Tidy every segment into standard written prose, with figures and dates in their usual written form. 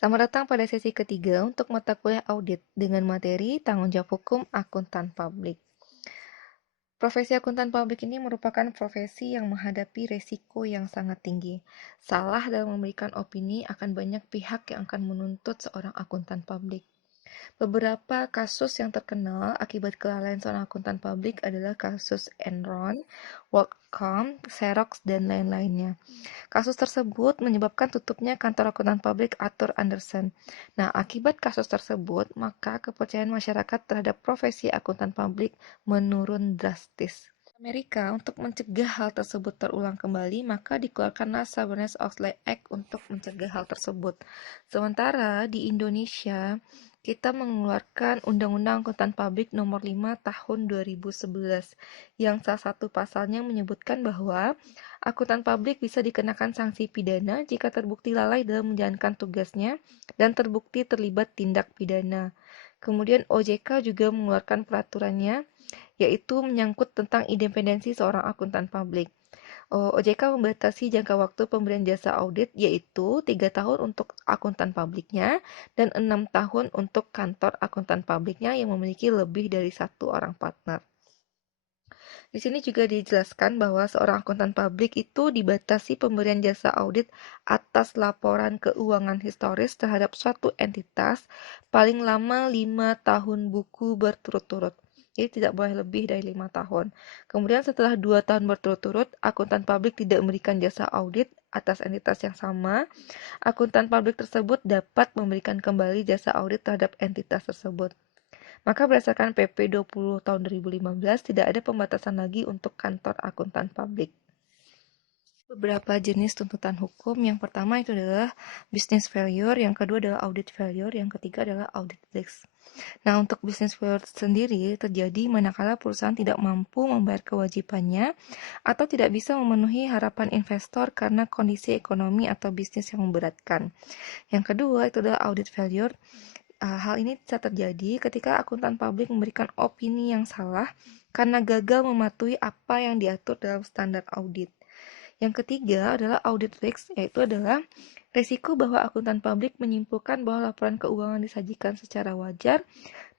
Selamat datang pada sesi ketiga untuk mata kuliah audit dengan materi tanggung jawab hukum akuntan publik. Profesi akuntan publik ini merupakan profesi yang menghadapi resiko yang sangat tinggi. Salah dalam memberikan opini akan banyak pihak yang akan menuntut seorang akuntan publik. Beberapa kasus yang terkenal akibat kelalaian seorang akuntan publik adalah kasus Enron, WorldCom, Xerox, dan lain-lainnya. Kasus tersebut menyebabkan tutupnya kantor akuntan publik Arthur Andersen. Nah, akibat kasus tersebut, maka kepercayaan masyarakat terhadap profesi akuntan publik menurun drastis. Amerika untuk mencegah hal tersebut terulang kembali, maka dikeluarkanlah Sarbanes-Oxley Act untuk mencegah hal tersebut. Sementara di Indonesia, kita mengeluarkan Undang-Undang Akuntan Publik Nomor 5 Tahun 2011, yang salah satu pasalnya menyebutkan bahwa akuntan publik bisa dikenakan sanksi pidana jika terbukti lalai dalam menjalankan tugasnya dan terbukti terlibat tindak pidana. Kemudian OJK juga mengeluarkan peraturannya yaitu menyangkut tentang independensi seorang akuntan publik. OJK membatasi jangka waktu pemberian jasa audit yaitu 3 tahun untuk akuntan publiknya dan 6 tahun untuk kantor akuntan publiknya yang memiliki lebih dari satu orang partner. Di sini juga dijelaskan bahwa seorang akuntan publik itu dibatasi pemberian jasa audit atas laporan keuangan historis terhadap suatu entitas paling lama 5 tahun buku berturut-turut. Jadi tidak boleh lebih dari 5 tahun. Kemudian setelah 2 tahun berturut-turut, akuntan publik tidak memberikan jasa audit atas entitas yang sama, akuntan publik tersebut dapat memberikan kembali jasa audit terhadap entitas tersebut. Maka berdasarkan PP 20 tahun 2015 tidak ada pembatasan lagi untuk kantor akuntan publik. Beberapa jenis tuntutan hukum. Yang pertama itu adalah business failure, yang kedua adalah audit failure, yang ketiga adalah audit risk. Nah, untuk business failure sendiri terjadi manakala perusahaan tidak mampu membayar kewajibannya atau tidak bisa memenuhi harapan investor karena kondisi ekonomi atau bisnis yang memberatkan. Yang kedua itu adalah audit failure. Hal ini bisa terjadi ketika akuntan publik memberikan opini yang salah karena gagal mematuhi apa yang diatur dalam standar audit. Yang ketiga adalah audit risk, yaitu adalah resiko bahwa akuntan publik menyimpulkan bahwa laporan keuangan disajikan secara wajar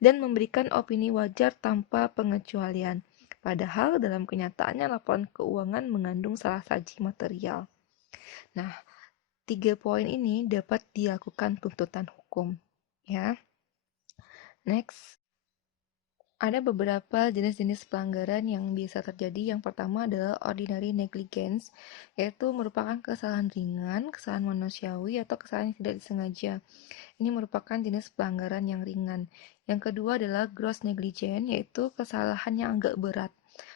dan memberikan opini wajar tanpa pengecualian. Padahal dalam kenyataannya laporan keuangan mengandung salah saji material. Nah, 3 poin ini dapat dilakukan tuntutan hukum. Ya, next. Ada beberapa jenis-jenis pelanggaran yang bisa terjadi. Yang pertama adalah ordinary negligence, yaitu merupakan kesalahan ringan, kesalahan manusiawi, atau kesalahan yang tidak disengaja. Ini merupakan jenis pelanggaran yang ringan. Yang kedua adalah gross negligence, yaitu kesalahan yang agak berat.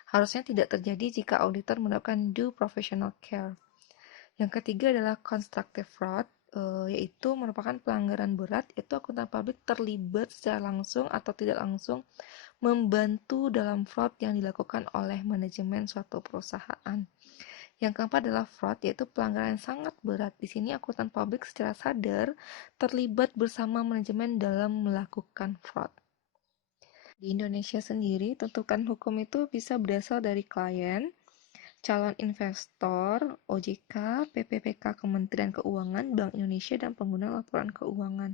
Harusnya tidak terjadi jika auditor melakukan due professional care. Yang ketiga adalah constructive fraud, yaitu merupakan pelanggaran berat, yaitu akuntan publik terlibat secara langsung atau tidak langsung membantu dalam fraud yang dilakukan oleh manajemen suatu perusahaan. Yang keempat adalah fraud, yaitu pelanggaran yang sangat berat. Di sini akuntan publik secara sadar terlibat bersama manajemen dalam melakukan fraud. Di Indonesia sendiri, tuntutan hukum itu bisa berasal dari klien, calon investor, OJK, PPPK Kementerian Keuangan, Bank Indonesia, dan pengguna laporan keuangan.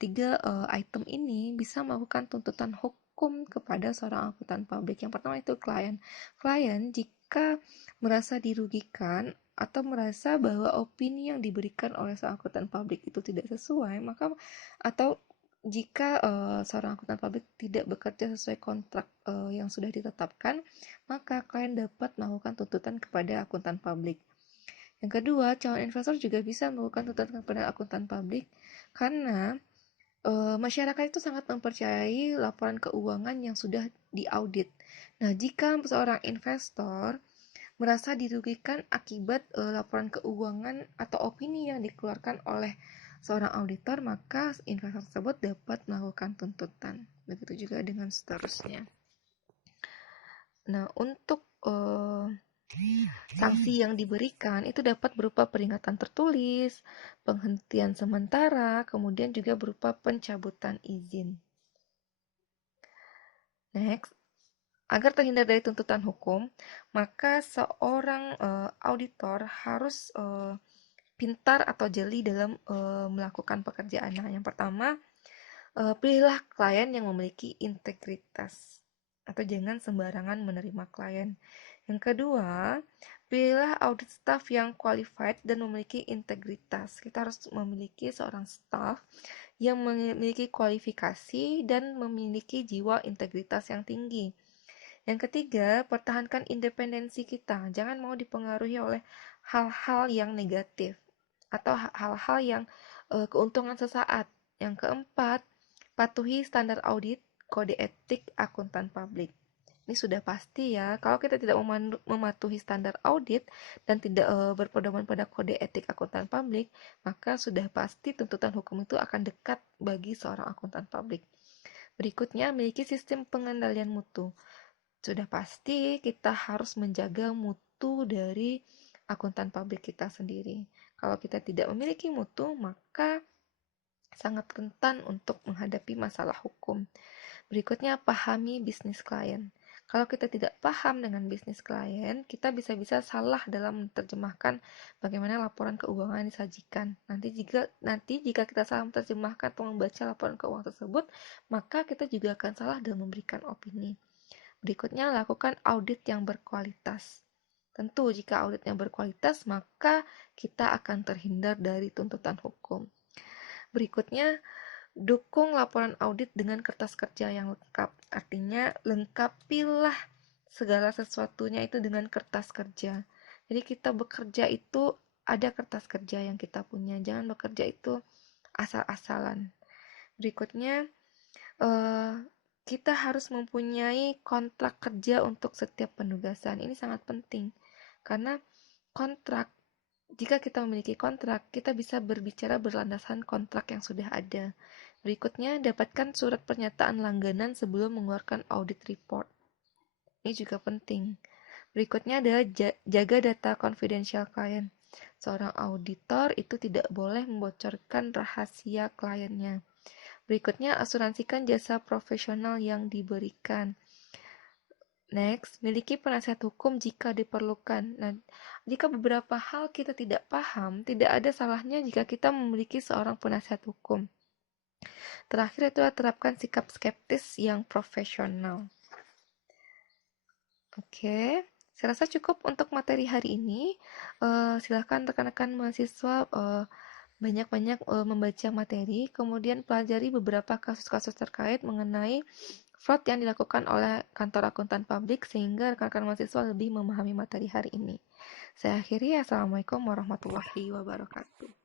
Tiga item ini bisa melakukan tuntutan hukum kepada seorang akuntan publik. Yang pertama itu klien. Klien jika merasa dirugikan atau merasa bahwa opini yang diberikan oleh seorang akuntan publik itu tidak sesuai, maka atau jika seorang akuntan publik tidak bekerja sesuai kontrak yang sudah ditetapkan, maka klien dapat melakukan tuntutan kepada akuntan publik. Yang kedua, calon investor juga bisa melakukan tuntutan kepada akuntan publik karena masyarakat itu sangat mempercayai laporan keuangan yang sudah diaudit. Nah, jika seorang investor merasa dirugikan akibat laporan keuangan atau opini yang dikeluarkan oleh seorang auditor, maka investor tersebut dapat melakukan tuntutan. Begitu juga dengan seterusnya. Nah, untuk sanksi yang diberikan itu dapat berupa peringatan tertulis, penghentian sementara, kemudian juga berupa pencabutan izin. Next, agar terhindar dari tuntutan hukum, maka seorang auditor harus pintar atau jeli dalam melakukan pekerjaan. Nah, yang pertama, pilihlah klien yang memiliki integritas atau jangan sembarangan menerima klien. Yang kedua, pilihlah audit staff yang qualified dan memiliki integritas. Kita harus memiliki seorang staff yang memiliki kualifikasi dan memiliki jiwa integritas yang tinggi. Yang ketiga, pertahankan independensi kita. Jangan mau dipengaruhi oleh hal-hal yang negatif atau hal-hal yang keuntungan sesaat. Yang keempat, patuhi standar audit, kode etik akuntan publik. Ini sudah pasti ya, kalau kita tidak mematuhi standar audit dan tidak berpedoman pada kode etik akuntan publik, maka sudah pasti tuntutan hukum itu akan dekat bagi seorang akuntan publik. Berikutnya, memiliki sistem pengendalian mutu. Sudah pasti kita harus menjaga mutu dari akuntan publik kita sendiri. Kalau kita tidak memiliki mutu, maka sangat rentan untuk menghadapi masalah hukum. Berikutnya, pahami bisnis klien. Kalau kita tidak paham dengan bisnis klien, kita bisa-bisa salah dalam menerjemahkan bagaimana laporan keuangan disajikan. Nanti jika kita salah menerjemahkan atau membaca laporan keuangan tersebut, maka kita juga akan salah dalam memberikan opini. Berikutnya, lakukan audit yang berkualitas. Tentu, jika audit yang berkualitas, maka kita akan terhindar dari tuntutan hukum. Berikutnya, dukung laporan audit dengan kertas kerja yang lengkap. Artinya, lengkapilah segala sesuatunya itu dengan kertas kerja. Jadi, kita bekerja itu ada kertas kerja yang kita punya. Jangan bekerja itu asal-asalan. Berikutnya, kita harus mempunyai kontrak kerja untuk setiap penugasan. Ini sangat penting karena jika kita memiliki kontrak, kita bisa berbicara berlandaskan kontrak yang sudah ada. Berikutnya, dapatkan surat pernyataan langganan sebelum mengeluarkan audit report. Ini juga penting. Berikutnya adalah jaga data confidential klien. Seorang auditor itu tidak boleh membocorkan rahasia kliennya. Berikutnya, asuransikan jasa profesional yang diberikan. Next, miliki penasihat hukum jika diperlukan. Nah, jika beberapa hal kita tidak paham, tidak ada salahnya jika kita memiliki seorang penasihat hukum. Terakhir itu terapkan sikap skeptis yang profesional. Oke, saya rasa cukup untuk materi hari ini. Silakan rekan-rekan mahasiswa banyak-banyak membaca materi, kemudian pelajari beberapa kasus-kasus terkait mengenai fraud yang dilakukan oleh kantor akuntan publik sehingga rekan-rekan mahasiswa lebih memahami materi hari ini. Saya akhiri, Assalamualaikum warahmatullahi wabarakatuh.